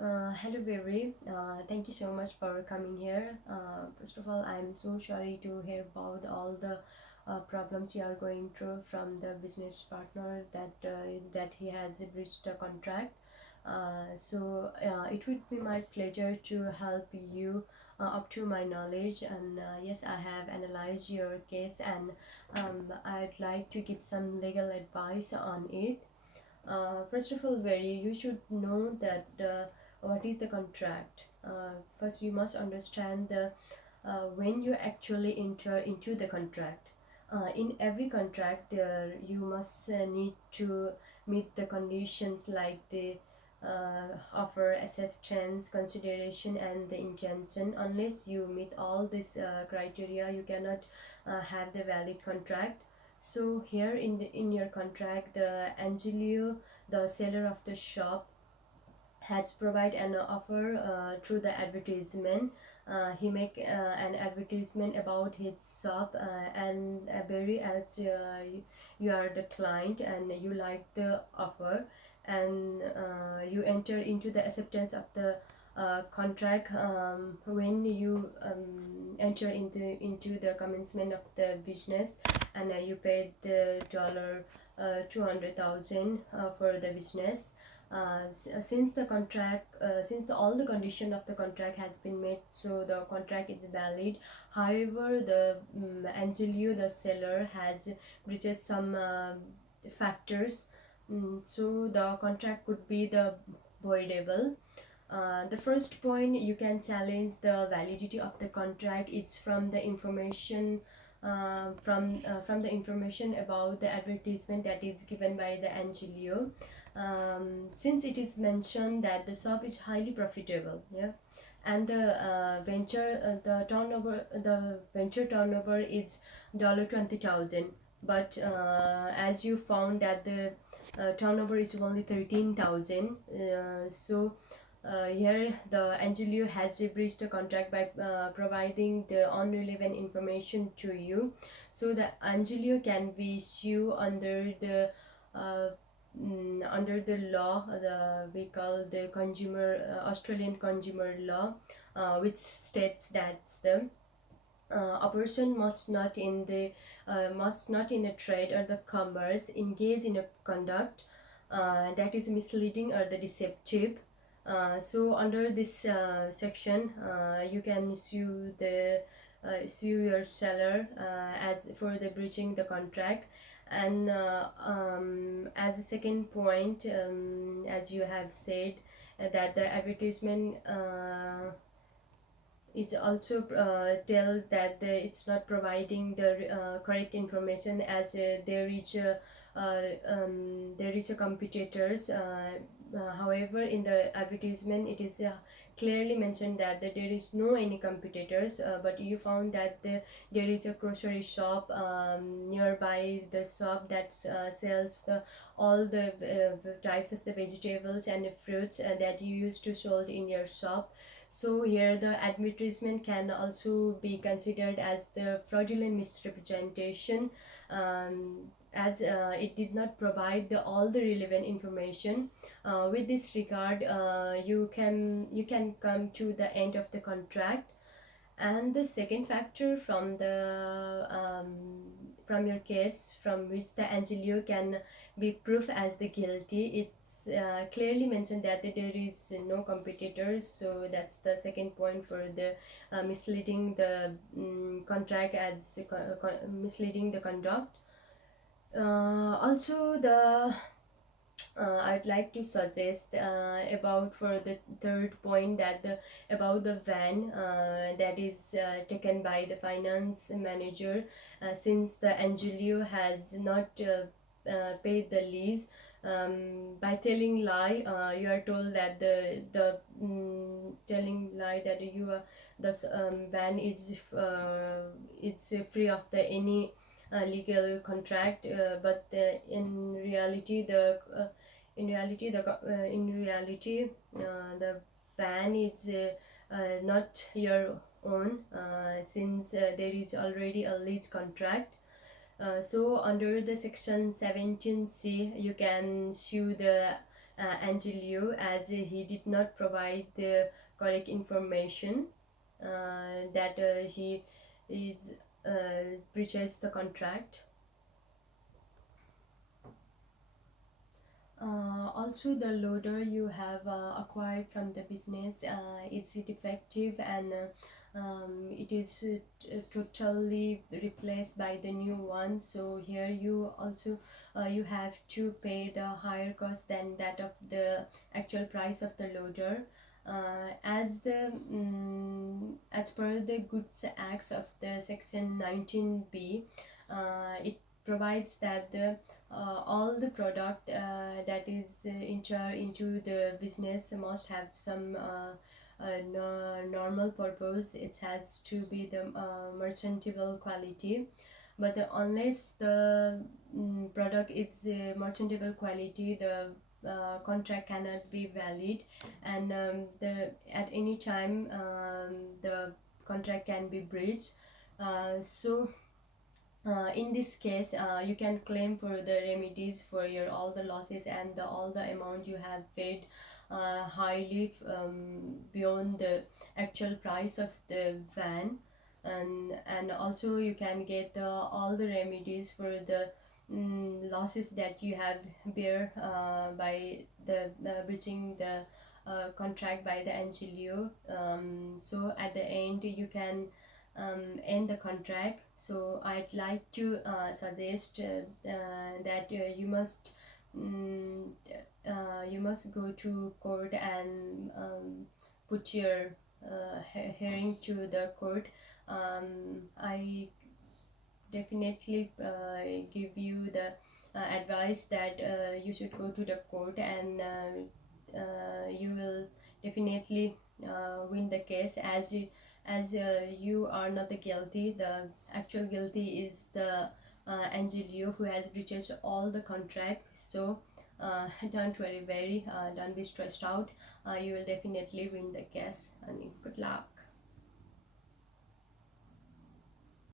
Hello, Avery. Thank you so much for coming here. First of all, I'm so sorry to hear about all the problems you are going through from the business partner that he has breached a contract. It would be my pleasure to help you up to my knowledge. And yes, I have analyzed your case, and I'd like to give some legal advice on it. First of all, very you should know that what is the contract. First, you must understand the when you actually enter into the contract. In every contract, there you must need to meet the conditions like the offer, acceptance, consideration, and the intention. Unless you meet all these criteria, you cannot have the valid contract. So here in your contract, the Angelio, the seller of the shop, has provide an offer through the advertisement. He make an advertisement about his shop, and very as you are the client and you like the offer, and you enter into the acceptance of the contract. When you enter into the commencement of the business, and you paid the dollar 200,000 for the business. Since the contract, all the condition of the contract has been met, so the contract is valid. However, the Angelio, the seller, has breached some factors, so the contract could be the voidable. The first point you can challenge the validity of the contract. It's from the information from the information about the advertisement that is given by the Angelio. Since it is mentioned that the shop is highly profitable, yeah, and the venture turnover is $20,000, but as you found that the turnover is only 13,000. Here the Angelio has breached the contract by providing the unrelevant information to you, so the Angelio can be sued uh, under the law, the we call the consumer Australian consumer law, which states that the a person must not in a trade or the commerce engage in a conduct that is misleading or the deceptive. So under this section, you can sue your seller as for the breaching the contract. And as a second point, as you have said, that the advertisement it's also tell that it's not providing the correct information, as there is a competitors. However, in the advertisement, it is clearly mentioned that there is no any competitors, but you found that there is a grocery shop nearby the shop that sells all the types of the vegetables and the fruits that you used to sold in your shop. So here the advertisement can also be considered as the fraudulent misrepresentation, as it did not provide all the relevant information. With this regard, you can come to the end of the contract. And the second factor from your case, from which the Angelio can be proof as the guilty, it's clearly mentioned that there is no competitors. So that's the second point for the misleading the contract, as misleading the conduct. Also, the I'd like to suggest about for the third point, that about the van that is taken by the finance manager, since the Angelio has not paid the lease. By telling lie, you are told that telling lie that the van is it's free of the any legal contract, but in reality the ban is not your own, since there is already a lease contract. So under the section 17C, you can sue the Angelio, as he did not provide the correct information that he is breaches the contract. Also, the loader you have acquired from the business, is it effective, and it is totally replaced by the new one. So here you also you have to pay the higher cost than that of the actual price of the loader. As per the Goods Acts of the Section 19B, it provides that the all the product that is enter into the business must have some normal purpose. It has to be the merchantable quality, but unless the product is merchantable quality, the contract cannot be valid, and the at any time the contract can be breached. In this case, you can claim for the remedies for your all the losses and all the amount you have paid highly beyond the actual price of the van, and also you can get all the remedies for the losses that you have bear by the breaching the contract by the Angelio. So at the end you can end the contract. So I'd like to suggest that mm, you must go to court and put your hearing to the court. I definitely give you the advice that you should go to the court, and you will definitely win the case, as you are not the guilty. The actual guilty is the Angelio, who has breached all the contract. So don't worry, don't be stressed out. You will definitely win the case, and good luck.